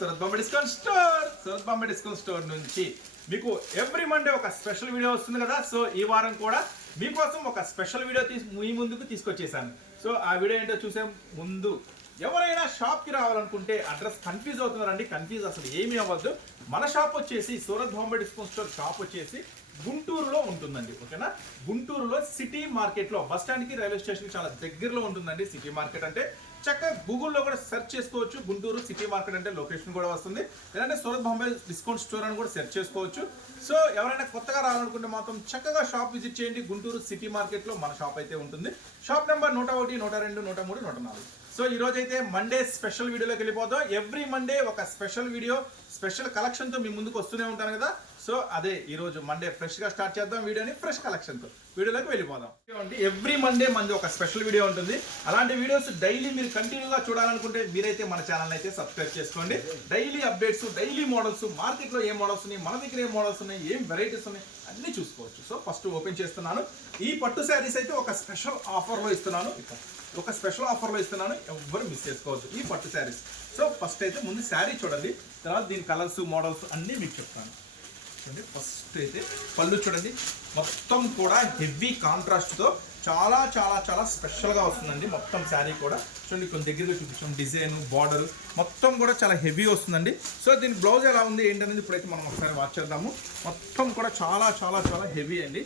Surat Bombay discount store నుంచి మీకు every Monday ఒక స్పెషల్ వీడియో వస్తుంది కదా. సో ఈ వారం కూడా మీకోసం ఒక స్పెషల్ వీడియో మీ ముందుకు తీసుకొచ్చేసాను. సో ఆ వీడియో ఏంటో చూసే ముందు ఎవరైనా షాప్కి రావాలనుకుంటే అడ్రస్ కన్ఫ్యూజ్ అవుతున్నారండి. కన్ఫ్యూజ్ అసలు ఏమీ అవ్వద్దు. మన షాప్ వచ్చేసి Surat Bombay discount store shop వచ్చేసి గుంటూరులో ఉంటుందండి. ఓకేనా, గుంటూరులో సిటీ మార్కెట్లో బస్ స్టాండ్కి రైల్వే స్టేషన్కి చాలా దగ్గరలో ఉంటుందండి. సిటీ మార్కెట్ అంటే చక్కగా గూగుల్లో కూడా సెర్చ్ చేసుకోవచ్చు. గుంటూరు సిటీ మార్కెట్ అంటే లొకేషన్ కూడా వస్తుంది. లేదంటే సూరత్ బాంబే డిస్కౌంట్ స్టోర్ అని కూడా సెర్చ్ చేసుకోవచ్చు. సో ఎవరైనా కొత్తగా రావాలనుకుంటే మాత్రం చక్కగా షాప్ విజిట్ చేయండి. గుంటూరు సిటీ మార్కెట్లో మన షాప్ అయితే ఉంటుంది. Shop number 101, 102, 103, 104. సో ఈ రోజు అయితే మండే స్పెషల్ వీడియోలోకి వెళ్ళిపోతాం. ఎవ్రీ మండే ఒక స్పెషల్ వీడియో, స్పెషల్ కలెక్షన్తో మీ ముందుకు వస్తూనే ఉంటాను కదా. సో అదే ఈ రోజు మండే ఫ్రెష్గా స్టార్ట్ చేద్దాం వీడియోని, ఫ్రెష్ కలెక్షన్తో వీడియోలోకి వెళ్ళిపోదాం. ఎవ్రీ మండే మంది ఒక స్పెషల్ వీడియో ఉంటుంది. అలాంటి వీడియోస్ డైలీ మీరు కంటిన్యూగా చూడాలనుకుంటే మీరైతే మన ఛానల్ అయితే సబ్స్క్రైబ్ చేసుకోండి. డైలీ అప్డేట్స్, డైలీ మోడల్స్, మార్కెట్లో ఏం మోడల్స్ ఉన్నాయి, మన దగ్గర ఏం మోడల్స్ ఉన్నాయి, ఏం వెరైటీస్ ఉన్నాయి అన్నీ చూసుకోవచ్చు. సో ఫస్ట్ ఓపెన్ చేస్తున్నాను. ఈ పట్టు శారీస్ అయితే ఒక స్పెషల్ ఆఫర్లో ఇస్తున్నాను. ఎవ్వరు మిస్ చేసుకోవద్దు ఈ పట్టు శారీస్. సో ఫస్ట్ అయితే ముందు శారీ చూడండి, తర్వాత దీని కలర్స్, మోడల్స్ అన్నీ మీకు చెప్తాను. చూడండి, ఫస్ట్ అయితే పళ్ళు చూడండి, మొత్తం కూడా హెవీ కాంట్రాస్ట్తో చాలా చాలా చాలా స్పెషల్గా వస్తుందండి. మొత్తం శారీ కూడా చూడండి, కొంచెం దగ్గరగా చూపించాం. డిజైన్, బార్డర్ మొత్తం కూడా చాలా హెవీ వస్తుందండి. సో దీని బ్లౌజ్ ఎలా ఉంది ఏంటనేది ఇప్పుడైతే మనం ఒకసారి వాచ్ చేద్దాము. మొత్తం కూడా చాలా చాలా చాలా హెవీ అండి.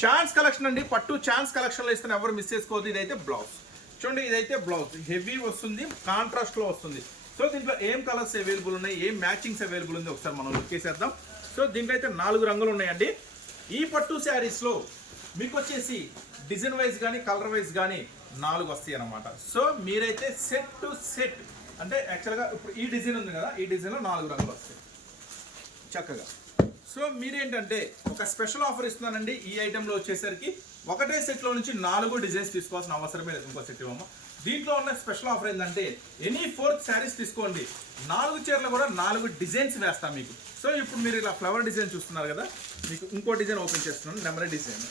ఛాన్స్ కలెక్షన్ అండి, పట్టు ఛాన్స్ కలెక్షన్లో ఇస్తాను, ఎవరు మిస్ చేసుకోవద్దు. ఇదైతే బ్లౌజ్ చూడండి, ఇదైతే బ్లౌజ్ హెవీ వస్తుంది, కాంట్రాస్ట్లో వస్తుంది. సో దీంట్లో ఏం కలర్స్ అవైలబుల్ ఉన్నాయి, ఏం మ్యాచింగ్స్ అవైలబుల్ ఉంది ఒకసారి మనం లుక్ చేసేద్దాం. సో దీంట్లో అయితే 4 రంగులు ఉన్నాయండి. ఈ పట్టు శారీస్లో మీకు వచ్చేసి డిజైన్ వైజ్ కానీ కలర్ వైజ్ కానీ 4 వస్తాయి అన్నమాట. సో మీరైతే సెట్ టు సెట్ అంటే యాక్చువల్గా ఇప్పుడు ఈ డిజైన్ ఉంది కదా, ఈ డిజైన్లో 4 రంగులు వస్తాయి చక్కగా. సో మీరేంటంటే ఒక స్పెషల్ ఆఫర్ ఇస్తున్నానండి. ఈ ఐటెంలో వచ్చేసరికి ఒకటే సెట్లో నుంచి 4 డిజైన్స్ తీసుకోవాల్సిన అవసరమే లేదు. ఇంకో సెట్ ఇవ్వమ్మా. దీంట్లో ఉన్న స్పెషల్ ఆఫర్ ఏంటంటే ఎనీ 4 శారీస్ తీసుకోండి, 4 చీరలు కూడా 4 డిజైన్స్ వేస్తాం మీకు. సో ఇప్పుడు మీరు ఇలా ఫ్లవర్ డిజైన్ చూస్తున్నారు కదా, మీకు ఇంకో డిజైన్ ఓపెన్ చేస్తున్నాను, నెమరీ డిజైన్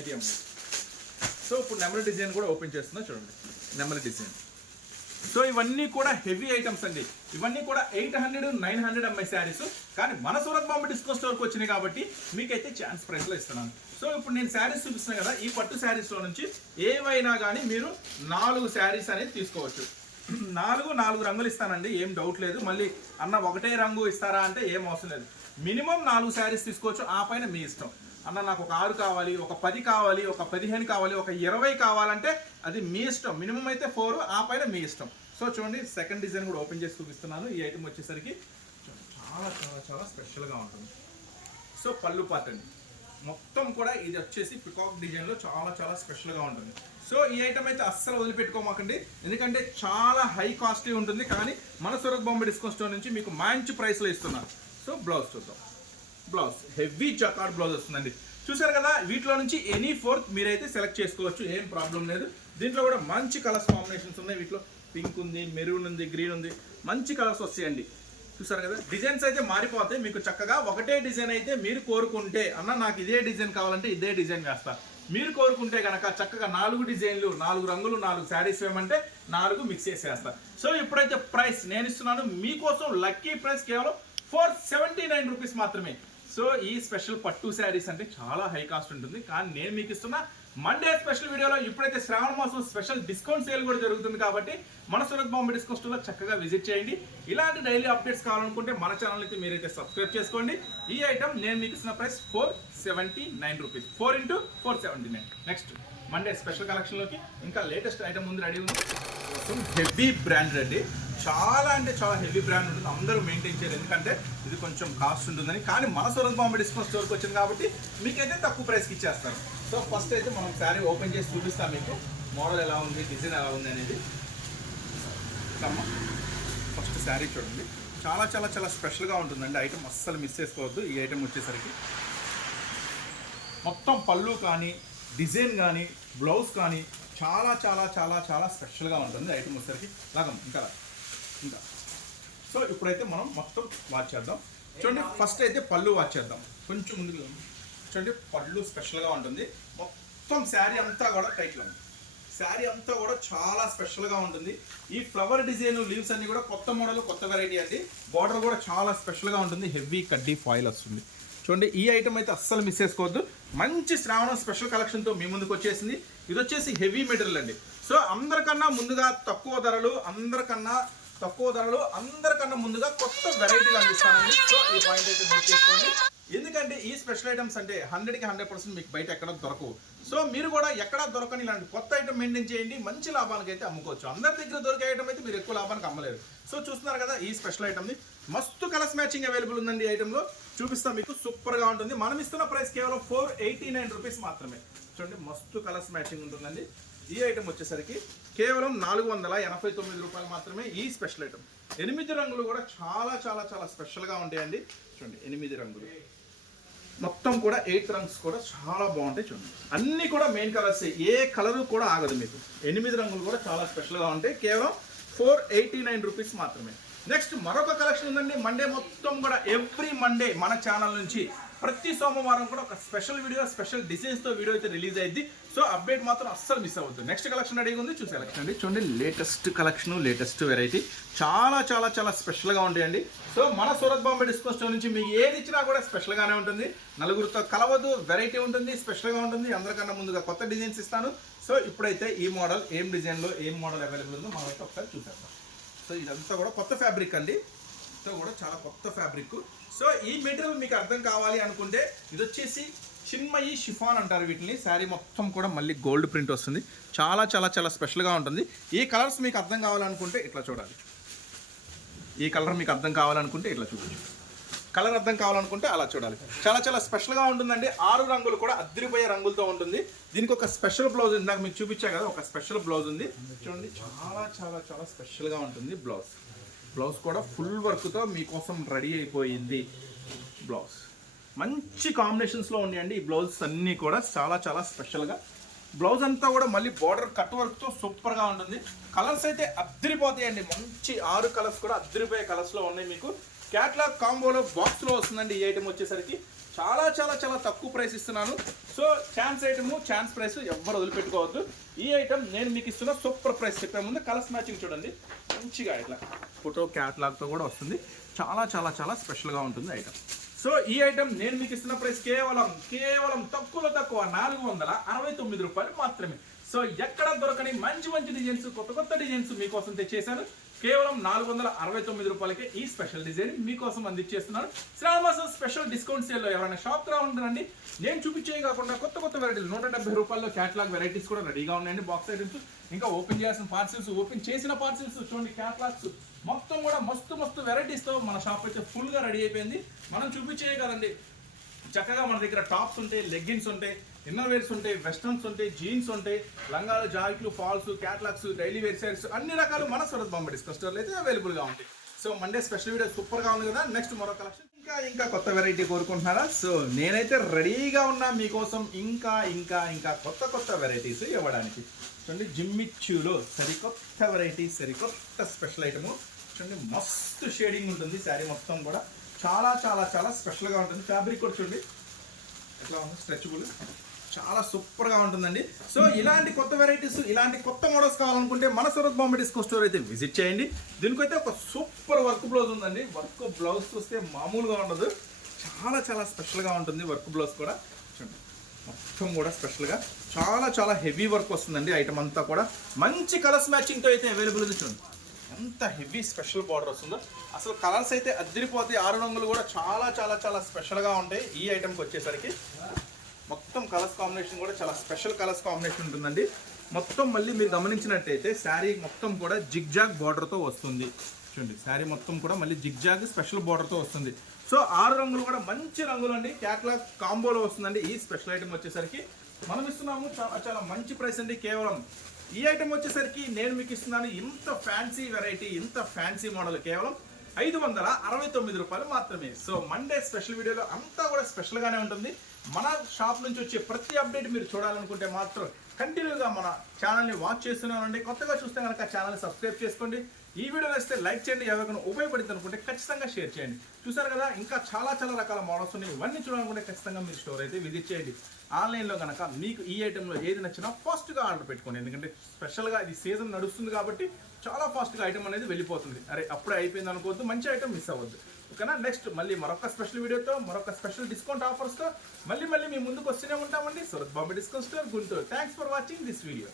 ఇది అమ్మ. సో ఇప్పుడు నెమరీ డిజైన్ కూడా ఓపెన్ చేస్తున్నా చూడండి, నెమరీ డిజైన్. సో ఇవన్నీ కూడా హెవీ ఐటమ్స్ అండి. ఇవన్నీ కూడా 800, 900 అమ్మాయి శారీస్. కానీ మన సూరత్ బాంబే డిస్కౌంట్ స్టోర్కి వచ్చినాయి కాబట్టి మీకైతే ఛాన్స్ ప్రైస్లో ఇస్తున్నాను. సో ఇప్పుడు నేను శారీస్ చూపిస్తున్నాను కదా, ఈ పట్టు శారీస్లో నుంచి ఏవైనా కానీ మీరు 4 శారీస్ అనేది తీసుకోవచ్చు. 4 రంగులు ఇస్తానండి, ఏం డౌట్ లేదు. మళ్ళీ అన్న ఒకటే రంగు ఇస్తారా అంటే ఏం అవసరం లేదు. మినిమం 4 శారీస్ తీసుకోవచ్చు, ఆ పైన మీ ఇష్టం. అన్న నాకు ఒక 6 కావాలి, ఒక 10 కావాలి, ఒక 15 కావాలి, ఒక 20 కావాలంటే అది మీ ఇష్టం. మినిమం అయితే 4, ఆ పైన మీ ఇష్టం. సో చూడండి, సెకండ్ డిజైన్ కూడా ఓపెన్ చేసి చూపిస్తున్నాను. ఈ ఐటమ్ వచ్చేసరికి చాలా చాలా చాలా స్పెషల్గా ఉంటుంది. సో పళ్ళు పార్ట్ అండి, మొత్తం కూడా ఇది వచ్చేసి పికాక్ డిజైన్లో చాలా చాలా స్పెషల్గా ఉంటుంది. సో ఈ ఐటమ్ అయితే అస్సలు వదిలిపెట్టుకోమాకండి, ఎందుకంటే చాలా హై కాస్ట్లీ ఉంటుంది. కానీ మన సూరత్ బాంబే డిస్కౌంట్ స్టోర్ నుంచి మీకు మంచి ప్రైస్లో ఇస్తున్నాను. సో బ్లౌజ్ చూద్దాం. బ్లౌజ్ హెవీ జకార్డ్ బ్లౌజ్ వస్తుందండి. చూసారు కదా, వీటిలో నుంచి ఎనీ 4 మీరైతే సెలెక్ట్ చేసుకోవచ్చు, ఏం ప్రాబ్లం లేదు. దీంట్లో కూడా మంచి కలర్స్ కాంబినేషన్స్ ఉన్నాయి. వీటిలో పింక్ ఉంది, మెరూన్ ఉంది, గ్రీన్ ఉంది, మంచి కలర్స్ వస్తాయండి. చూసారు కదా, డిజైన్స్ అయితే మారిపోతాయి. మీకు చక్కగా ఒకటే డిజైన్ అయితే మీరు కోరుకుంటే అన్న నాకు ఇదే డిజైన్ కావాలంటే ఇదే డిజైన్ వేస్తా. మీరు కోరుకుంటే కనుక చక్కగా 4 డిజైన్లు, 4 రంగులు, 4 శారీస్ వేయమంటే 4 మిక్స్ చేసేస్తా. సో ఇప్పుడైతే ప్రైస్ నేను ఇస్తున్నాను మీకోసం, లక్కీ ప్రైస్ కేవలం 479 రూపీస్ మాత్రమే. సో ఈ స్పెషల్ పట్టు శారీస్ అంటే చాలా హై కాస్ట్ ఉంటుంది. కానీ నేను మీకు ఇస్తున్న మండే స్పెషల్ వీడియోలో ఇప్పుడైతే శ్రావణ మాసం స్పెషల్ డిస్కౌంట్ సేల్ కూడా జరుగుతుంది కాబట్టి మన సూరత్ బాంబే డిస్కౌంట్ స్టోర్లో చక్కగా విజిట్ చేయండి. ఇలాంటి డైలీ అప్డేట్స్ కావాలనుకుంటే మన ఛానల్ అయితే మీరైతే సబ్స్క్రైబ్ చేసుకోండి. ఈ ఐటమ్ నేను మీకు ఇస్తున్న price 479 rupees, 4 × 479. Next Monday special కలెక్షన్లోకి ఇంకా లేటెస్ట్ ఐటమ్ ముందు రెడీ ఉంది. హెవీ బ్రాండ్ అండి, చాలా అంటే చాలా హెవీ బ్రాండ్ ఉంటుంది. అందరూ మెయింటైన్ చేయరు, ఎందుకంటే ఇది కొంచెం కాస్ట్ ఉంటుందని. కానీ మన సూరత్ బాంబే డిస్కౌంట్ స్టోర్కి వచ్చింది కాబట్టి మీకైతే తక్కువ ప్రైస్కి ఇచ్చేస్తారు. సో ఫస్ట్ అయితే మనం శారీ ఓపెన్ చేసి చూపిస్తాం మీకు, మోడల్ ఎలా ఉంది, డిజైన్ ఎలా ఉంది అనేది. ఫస్ట్ శారీ చూడండి, చాలా చాలా చాలా స్పెషల్గా ఉంటుందండి. ఐటమ్ అస్సలు మిస్ చేసుకోవద్దు. ఈ ఐటమ్ వచ్చేసరికి మొత్తం పళ్ళు కానీ, డిజైన్ కానీ, బ్లౌజ్ కానీ చాలా చాలా చాలా చాలా స్పెషల్గా ఉంటుంది. ఐటమ్ వచ్చేసరికి లాగం ఇంకా. సో ఇప్పుడైతే మనం మొత్తం వాచ్ చేద్దాం. చూడండి, ఫస్ట్ అయితే పళ్ళు వాచ్ చేద్దాం. కొంచెం ముందుకు చూడండి, పళ్ళు స్పెషల్గా ఉంటుంది. మొత్తం శారీ అంతా కూడా టైట్లో ఉంది. శారీ అంతా కూడా చాలా స్పెషల్గా ఉంటుంది. ఈ ఫ్లవర్ డిజైన్ లీవ్స్ అన్ని కూడా కొత్త మోడల్, కొత్త వెరైటీ అండి. బార్డర్ కూడా చాలా స్పెషల్గా ఉంటుంది. హెవీ కడ్డీ ఫాయిల్ వస్తుంది. చూడండి, ఈ ఐటమ్ అయితే అస్సలు మిస్ చేసుకోవద్దు. మంచి శ్రావణం స్పెషల్ కలెక్షన్తో మీ ముందుకు వచ్చేసింది. ఇది వచ్చేసి హెవీ మెటీరియల్ అండి. సో అందరికన్నా ముందుగా తక్కువ ధరలు, అందరికన్నా ముందుగా కొత్త వెరైటీలు అందిస్తానండి. సో ఈ పాయింట్ అయితే నోట్ చేసుకోండి. ఎందుకంటే ఈ స్పెషల్ ఐటమ్స్ అంటే 100కి 100% మీకు బయట ఎక్కడ దొరకవు. సో మీరు కూడా ఎక్కడా దొరకని ఇలాంటి కొత్త ఐటమ్ మెయింటైన్ చేయండి. మంచి లాభానికి అయితే అమ్ముకోవచ్చు. అందరి దగ్గర దొరికే ఐటమ్ అయితే మీరు ఎక్కువ లాభానికి అమ్మలేరు. సో చూస్తున్నారు కదా ఈ స్పెషల్ ఐటమ్ని. మస్తు కలర్స్ మ్యాచింగ్ అవైలబుల్ ఉందండి. ఈ ఐటెంలో చూపిస్తాం మీకు. సూపర్గా ఉంటుంది. మనం ఇస్తున్న ప్రైస్ కేవలం 489 రూపీస్ మాత్రమే. చూడండి, మస్తు కలర్స్ మ్యాచింగ్ ఉంటుందండి. ఈ ఐటమ్ వచ్చేసరికి కేవలం 489 రూపాయలు మాత్రమే. ఈ స్పెషల్ ఐటమ్ 8 రంగులు కూడా చాలా చాలా చాలా స్పెషల్గా ఉంటాయండి. చూడండి, 8 రంగులు మొత్తం కూడా 8 రంగ్స్ కూడా చాలా బాగుంటాయి. చూడండి, అన్నీ కూడా మెయిన్ కలర్స్, ఏ కలర్ కూడా ఆగదు మీకు. 8 రంగులు కూడా చాలా స్పెషల్గా ఉంటాయి. కేవలం 489 రూపీస్ మాత్రమే. నెక్స్ట్ మరొక కలెక్షన్ ఉందండి. మండే మొత్తం కూడా ఎవ్రీ మండే మన ఛానల్ నుంచి ప్రతి సోమవారం కూడా ఒక స్పెషల్ వీడియో, స్పెషల్ డిజైన్స్తో వీడియో అయితే రిలీజ్ అయ్యింది. సో అప్డేట్ మాత్రం అస్సలు మిస్ అవ్వద్దు. నెక్స్ట్ కలెక్షన్ అడిగి ఉంది, చూసే కలెక్షన్ అండి. చూడండి, లేటెస్ట్ కలెక్షన్, లేటెస్ట్ వెరైటీ, చాలా చాలా చాలా స్పెషల్గా ఉంటాయండి. సో మన సూరత్ బాంబే డిస్కో స్టోర్ నుంచి మీకు ఏది ఇచ్చినా కూడా స్పెషల్గానే ఉంటుంది. నలుగురితో కలవదు, వెరైటీ ఉంటుంది, స్పెషల్గా ఉంటుంది. అందరికన్నా ముందుగా కొత్త డిజైన్స్ ఇస్తాను. సో ఇప్పుడైతే ఈ మోడల్ ఏం డిజైన్లో ఏం మోడల్ అవైలబుల్ ఉందో మనమైతే ఒకసారి చూసేద్దాం. సో ఇదంతా కూడా కొత్త ఫ్యాబ్రిక్ అండి. ఇదంతా కూడా చాలా కొత్త ఫ్యాబ్రిక్. సో ఈ మెటీరియల్ మీకు అర్థం కావాలి అనుకుంటే ఇది వచ్చేసి చిన్మయి షిఫాన్ అంటారు వీటిని. శారీ మొత్తం కూడా మళ్ళీ గోల్డ్ ప్రింట్ వస్తుంది. చాలా చాలా చాలా స్పెషల్గా ఉంటుంది. ఈ కలర్స్ మీకు అర్థం కావాలనుకుంటే ఇట్లా చూడాలి. ఈ కలర్ మీకు అర్థం కావాలనుకుంటే ఇట్లా చూడొచ్చు. కలర్ అర్థం కావాలనుకుంటే అలా చూడాలి. చాలా చాలా స్పెషల్గా ఉంటుందండి. 6 రంగులు కూడా అద్దరిపోయే రంగులతో ఉంటుంది. దీనికి ఒక స్పెషల్ బ్లౌజ్, ఇందాక మీకు చూపించా కదా, ఒక స్పెషల్ బ్లౌజ్ ఉంది. చూడండి, చాలా చాలా చాలా స్పెషల్గా ఉంటుంది బ్లౌజ్. బ్లౌజ్ కూడా ఫుల్ వర్క్తో మీకోసం రెడీ అయిపోయింది. బ్లౌజ్ మంచి కాంబినేషన్స్లో ఉన్నాయండి. ఈ బ్లౌజెస్ అన్నీ కూడా చాలా చాలా స్పెషల్గా. బ్లౌజ్ అంతా కూడా మళ్ళీ బార్డర్ కట్ వర్క్తో సూపర్గా ఉంటుంది. కలర్స్ అయితే అద్దరిపోతాయండి. మంచి 6 కలర్స్ కూడా అద్దరిపోయే కలర్స్లో ఉన్నాయి. మీకు క్యాట్లాగ్ కాంబోలో బాక్స్లో వస్తుందండి. ఈ ఐటమ్ వచ్చేసరికి చాలా చాలా చాలా తక్కువ ప్రైస్ ఇస్తున్నాను. So chance item, chance price ఎవ్వరు వదిలిపెట్టుకోవద్దు. ఈ ఐటమ్ నేను మీకు ఇస్తున్న సూపర్ ప్రైస్ చెప్పే ముందు కలర్స్ మ్యాచింగ్ చూడండి. మంచిగా ఇట్లా ఫోటో క్యాట్లాగ్తో కూడా వస్తుంది. చాలా చాలా చాలా స్పెషల్గా ఉంటుంది ఐటమ్. సో ఈ ఐటమ్ నేను మీకు ఇస్తున్న ప్రైస్ కేవలం తక్కువలో తక్కువ 469 రూపాయలు మాత్రమే. సో ఎక్కడ దొరకని మంచి మంచి డిజైన్స్, కొత్త కొత్త డిజైన్స్ మీకోసం తెచ్చేసాను. కేవలం 469 రూపాయలకే ఈ స్పెషల్ డిజైన్ మీకోసం అందించేస్తున్నాను. శ్రావణ మాసం స్పెషల్ డిస్కౌంట్ సేల్లో ఎవరైనా షాప్ రావాలంటారండి. నేను చూపించేవి కాకుండా కొత్త కొత్త వెరైటీలు 170 రూపాయల్లో క్యాట్లాగ్ వెరైటీస్ కూడా రెడీగా ఉన్నాయండి. బాక్స్ ఐటమ్స్, ఇంకా ఓపెన్ చేయాల్సిన పార్సిల్స్, ఓపెన్ చేసిన పార్సిల్స్ చూడండి. క్యాట్లాగ్స్ మొత్తం కూడా మస్తు వెరైటీస్తో మన షాప్ అయితే ఫుల్గా రెడీ అయిపోయింది. మనం చూపించేవి కదండి, చక్కగా మన దగ్గర టాప్స్ ఉంటాయి, లెగ్గిన్స్ ఉంటాయి, ఇన్నర్ వేర్స్ ఉంటాయి, వెస్టర్న్స్ ఉంటాయి, జీన్స్ ఉంటాయి, లంగాలు, జాకెట్లు, falls, catalogues, daily wear sides అన్ని రకాలు మన సూరత్ బాంబే డిస్కో స్టోర్లో అయితే అవైలబుల్గా ఉంటాయి. సో మండే స్పెషల్ వీడియో సూపర్గా ఉంది కదా. నెక్స్ట్ మరో కలెక్షన్, ఇంకా కొత్త వెరైటీ కోరుకుంటున్నారా? సో నేనైతే రెడీగా ఉన్నా మీకోసం ఇంకా కొత్త వెరైటీస్ ఇవ్వడానికి. చూడండి, జిమ్మిచ్యూలో సరికొత్త వెరైటీ, సరికొత్త స్పెషల్ ఐటము. చూడండి, మస్తు షేడింగ్ ఉంటుంది. శారీ మొత్తం కూడా చాలా చాలా చాలా స్పెషల్గా ఉంటుంది. ఫ్యాబ్రిక్ కూడా చూడండి ఎట్లా ఉంది, స్ట్రెచబుల్, చాలా సూపర్గా ఉంటుందండి. సో ఇలాంటి కొత్త వెరైటీస్, ఇలాంటి కొత్త మోడల్స్ కావాలనుకుంటే మన సూరత్ బాంబే డిస్కో స్టోర్ అయితే విజిట్ చేయండి. దీనికైతే ఒక సూపర్ వర్క్ బ్లౌజ్ ఉందండి. వర్క్ బ్లౌజ్ చూస్తే మామూలుగా ఉండదు, చాలా చాలా స్పెషల్గా ఉంటుంది. వర్క్ బ్లౌజ్ కూడా చూడండి, మొత్తం కూడా స్పెషల్గా చాలా చాలా హెవీ వర్క్ వస్తుందండి. ఐటమ్ అంతా కూడా మంచి కలర్స్ మ్యాచింగ్తో అయితే అవైలబుల్ ఉంది. చూడండి ఎంత హెవీ స్పెషల్ బార్డర్ వస్తుందో. అసలు కలర్స్ అయితే అద్దరిపోతాయి. 6 రంగులు కూడా చాలా చాలా చాలా స్పెషల్గా ఉంటాయి. ఈ ఐటమ్కి వచ్చేసరికి మొత్తం కలర్స్ కాంబినేషన్ కూడా చాలా స్పెషల్ కలర్స్ కాంబినేషన్ ఉంటుందండి. మొత్తం మళ్ళీ మీరు గమనించినట్టయితే శారీ మొత్తం కూడా జిగ్జాగ్ బార్డర్తో వస్తుంది. చూడండి, శారీ మొత్తం కూడా మళ్ళీ జిగ్జాగ్ స్పెషల్ బార్డర్తో వస్తుంది. సో 6 రంగులు కూడా మంచి రంగులు అండి. క్యాట్లాగ్ కాంబోలో వస్తుందండి. ఈ స్పెషల్ ఐటమ్ వచ్చేసరికి మనం ఇస్తున్నాము చాలా చాలా మంచి ప్రైస్ అండి. కేవలం ఈ ఐటమ్ వచ్చేసరికి నేను మీకు ఇస్తున్నాను ఇంత ఫ్యాన్సీ వెరైటీ, ఇంత ఫ్యాన్సీ మోడల్ కేవలం 569 రూపాయలు మాత్రమే. సో మండే స్పెషల్ వీడియోలో అంతా కూడా స్పెషల్గానే ఉంటుంది. మన షాప్ నుంచి వచ్చే ప్రతి అప్డేట్ మీరు చూడాలనుకుంటే మాత్రం కంటిన్యూగా మన ఛానల్ని వాచ్ చేస్తూనే ఉండండి. కొత్తగా చూస్తే కనుక ఛానల్ని సబ్స్క్రైబ్ చేసుకోండి. ఈ వీడియో నచ్చితే లైక్ చేయండి, ఎవరికైనా ఉపయోగపడింది అనుకుంటే ఖచ్చితంగా షేర్ చేయండి. చూసారు కదా, ఇంకా చాలా రకాల మోడల్స్ ఉన్నాయి. ఇవన్నీ చూడాలనుకుంటే ఖచ్చితంగా మీరు స్టోర్ అయితే విజిట్ చేయండి. ఆన్లైన్లో కనుక మీకు ఈ ఐటెంలో ఏది నచ్చినా ఫాస్ట్గా ఆర్డర్ పెట్టుకోండి. ఎందుకంటే స్పెషల్గా ఇది సీజన్ నడుస్తుంది కాబట్టి చాలా ఫాస్ట్గా ఐటమ్ అనేది వెళ్ళిపోతుంది. అరే అప్పుడే అయిపోయింది అనుకోవద్దు, మంచి ఐటమ్ మిస్ అవ్వద్దు. ఓకేనా? నెక్స్ట్ మళ్ళీ మరొక స్పెషల్ వీడియోతో, మరొక స్పెషల్ డిస్కౌంట్ ఆఫర్స్తో మళ్ళీ మీ ముందుకు వస్తూనే ఉంటామండి. Surat Bombay discount store, Guntur. Thanks for watching this video.